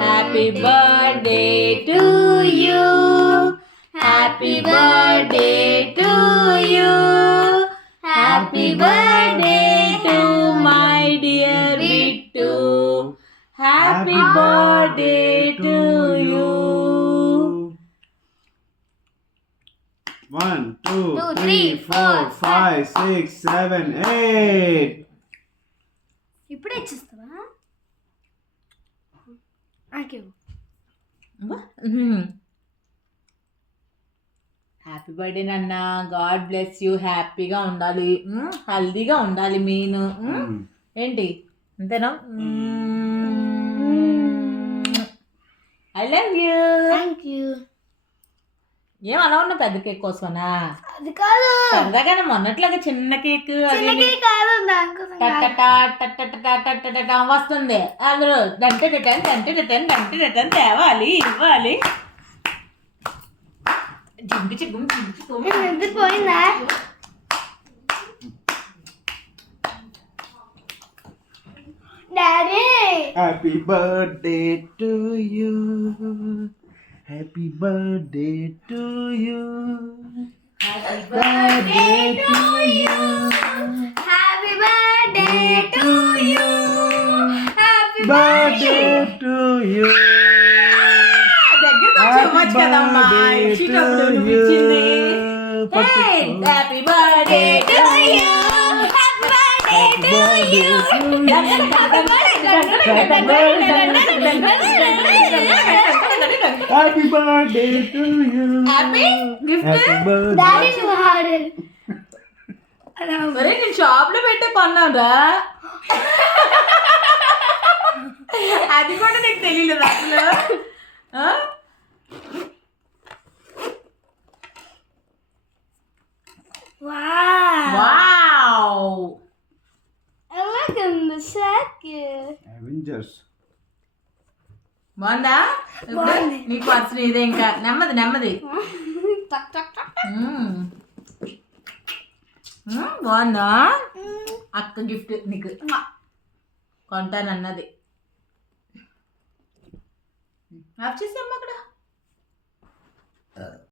Happy birthday to you. Happy birthday to you. Happy birthday to my dear Bittu. Happy birthday to you. 1, 2, 3, 4, 5, 6, 7, 8. ఇప్పుడే ఇచ్చేస్తావా? Happy birthday నాన్న. God bless you. హ్యాపీగా ఉండాలి, హెల్దీగా ఉండాలి main. ఏంటి అంతేనా? I love you. Thank you. ఏం అలా ఉన్నా పెద్ద కేక్ కోసమనా? అది కాదు, సరదాగానే మొన్నట్లాగా చిన్న కేక్ వస్తుంది. అందరూ దంటే తేవాలి, ఇవ్వాలి. పోయిందా? Daddy happy birthday to you. Happy birthday to you. Happy birthday to you. Happy birthday to you. Happy birthday to you. Happy birthday to you. Happy birthday to you. Happy gift. Happy birthday. That is hard. అరే నేను shop లో పెట్టే కొన్నారా? అది కూడా నీకు తెలియలేదు అసలు. Wow. I like in the second. Avengers. బాగుందా? నీకు పర్సన్ ఇదే. ఇంకా నెమ్మది. బాగుందా? అక్క గిఫ్ట్ నీకు కొంటానన్నది. ఆఫ్ చేసేమ్మా.